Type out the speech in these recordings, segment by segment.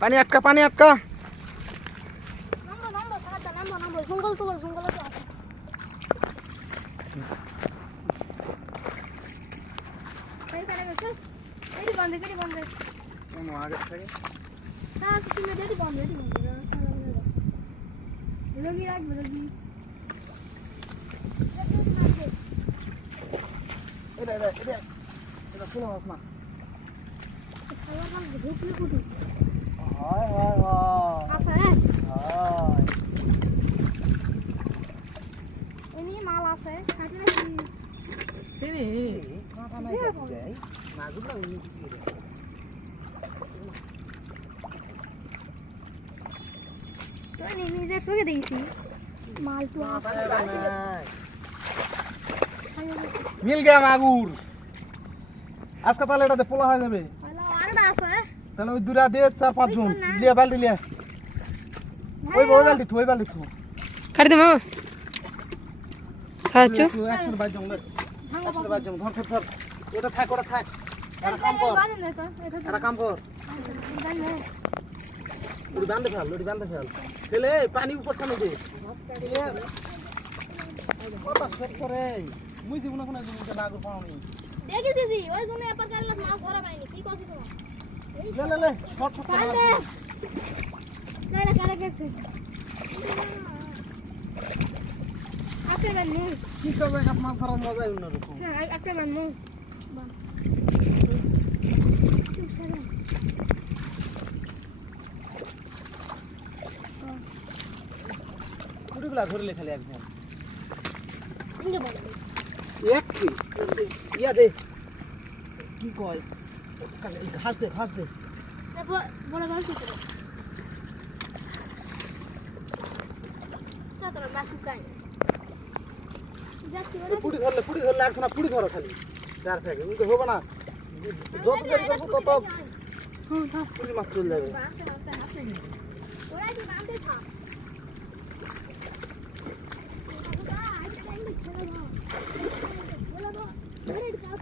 পানি আটকা পানি আটকা। জঙ্গল তো জঙ্গল আছে এই কারে গেছে এই বন্ধ করে বন্ধ আগে থেকে হ্যাঁ তুমি দেদি বন্ধ বন্ধ রোগী রাখবে রোগী এটা এটা এটা এটা শুনো না খাবার খাল ঢুকলে কুটু হয় হয় হয়। আছে হ্যাঁ হয় এমনি মাল আছে খাইতে নাকি সিনি মাথা নাই যাই মাগুর না উনি কিছু রে তো নিজে চোখে দেখেছি। মাল তো আছে। মিল গয়া মাগুর। আজকে তাহলে এটাতে পোলা হয়ে যাবে। তাহলে ওই দূরা দিয়ে চার পাঁচ জন লিয়া বালতি লিয়া ওই ওই বালতি থু ওই বালতি থু। কাটি দে মামা খাচ্ছ? তুই একসাথে বাইর যাও একসাথে বাইর ধর ধর ধর। ওটা থাক ওটা থাক। একটা কাম কর। কাম কর। লুড়ি বান্ধে ফেল লুড়ি বান্ধে ফেল। ফেলে পানি উপর টানে দে। কথা সেট করে। মুই জীবন কোনো পাওনি। দেখি দিদি ওই জন্য এপার কারলা মাছ ধরা পাইনি কি কথা তোমার? লে লে লে শর্ট শর্ট পাইবে না না কারে গেছে? আপনি বানু কি করবে এক মাছ ধরার মজাই অন্যরকম না আপনি বানু চুপ সারা কুড়িগুলা ধরলে খালি একজন। ইয়া দে। কি কয়? ঘাস দে ঘাস দে। যাচ্ছি এই পুড়ি ধরলে পুড়ি ধরলে একখানা পুড়ি ধরো খালি। চার থেকে উনকে হবে না। যত দেরি করব তত পুড়ি মাছ চলে যাবে ওরাই তো বাঁধতে থাক তো অবুজ মু কোনটা থেকে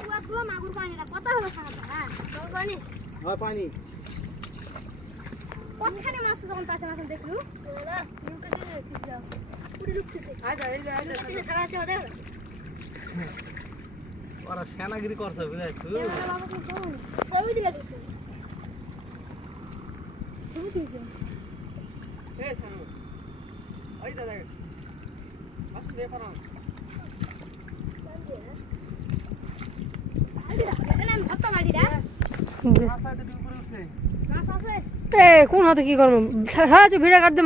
মাগুর পানি না কত হলো তোমার পানি? হয় পানি। কতখানি মাছ যখন পাশে মাছ দেখলু লুকে দিয়ে যাও। পুরি লুকছে আয় যা খাওয়া আছে ওদের? ওরা সেনাগিরি করছে বুঝাইছো ছবি দিলে দিছে। ছবি দিয়েছে মাথায় তো উপরে উঠছে মাছ আছে এ কোন হাতে কি করব? সাহায্য ভিড়া কাট দে